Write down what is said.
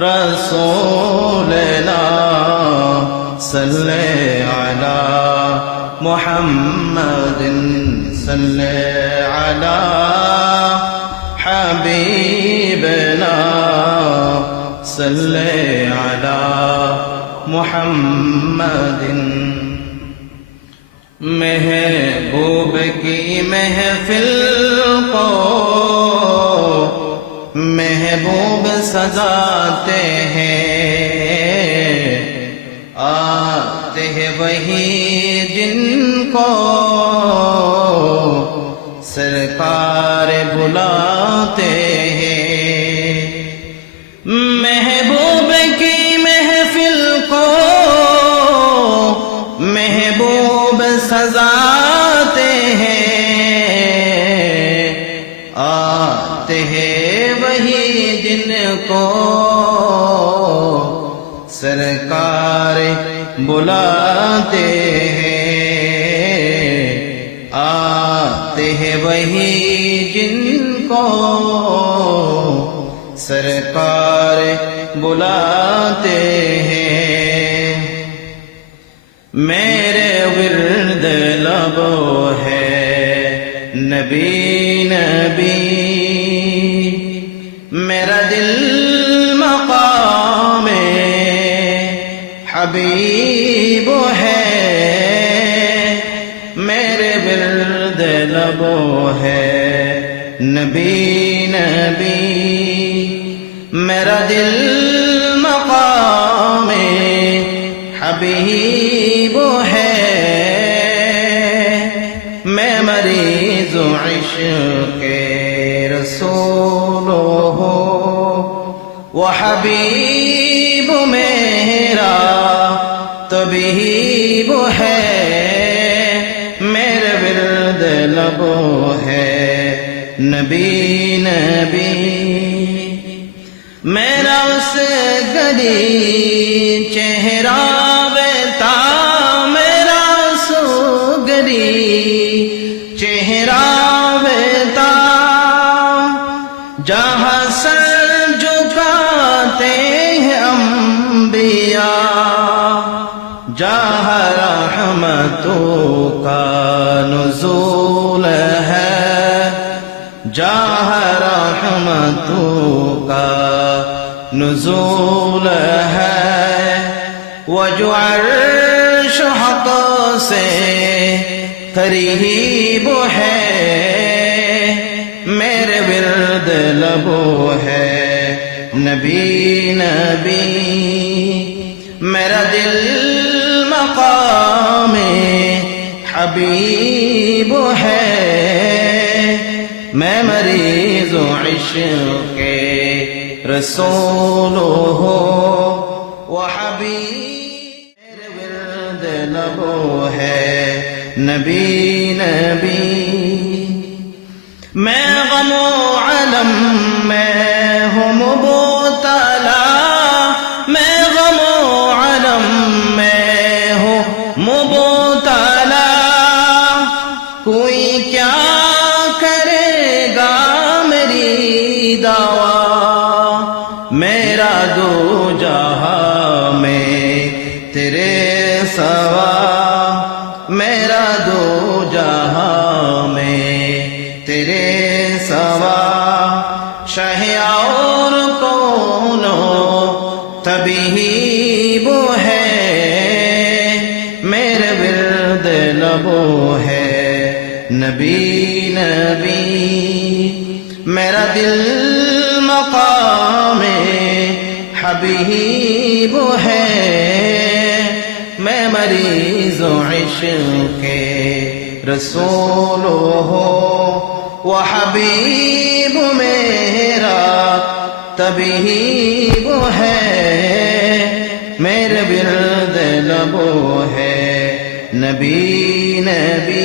رسولنا صل على محمد صل على حبيبنا صل على محمد محبوب کی محفل کو محبوب سجاتے ہیں آتے ہیں وہی جن کو سرکار بلاتے ہیں محبوب کی محفل کو محبوب سجاتے ہیں آتے ہیں وہی جن کو سرکار بلاتے ہیں آتے ہیں وہی جن کو سرکار بلاتے ہیں میرے ورد لبو ہے نبی نبی میرا دل مقام حبیب ہے میرے ورد لبو ہے نبی نبی میرا دل مقام حبیب ہے میں مریض عشق رسول ہو وہ حبیب میرا طبیب ہے میرے ورد لبو ہے نبی نبی میرا اس گلی چہرہ بیتا میرا اس گلی چہرہ بیتا جہاں سر جھکاتے ہیں انبیاء جہاں رحمتوں کا نزول ہے جہاں رحمتوں کا نزول ہے وہ جو عرش حق سے قریب ہے میرے ورد لبو ہے نبی نبی میرا دل مقام حبیب ہے میں مریض عشق رسول ہو وہ حبیب میرے ورد لبو ہے نبی نبی میں غم و علم میں ہوں مبتلا میں غم و علم میں ہوں مبتلا کوئی کیا کرے گا میری دعا میرا دو جہاں میں تیرے سوا میرا دو جہاں میں تیرے سوا شہ اور کونو طبیب ہے میرے ورد لبو ہے نبی نبی میرا دل مقام حبیب ہے میں مریض عشق رسول ہو وہ حبیب میرا طبیب ہے میرے ورد لبو ہے نبی نبی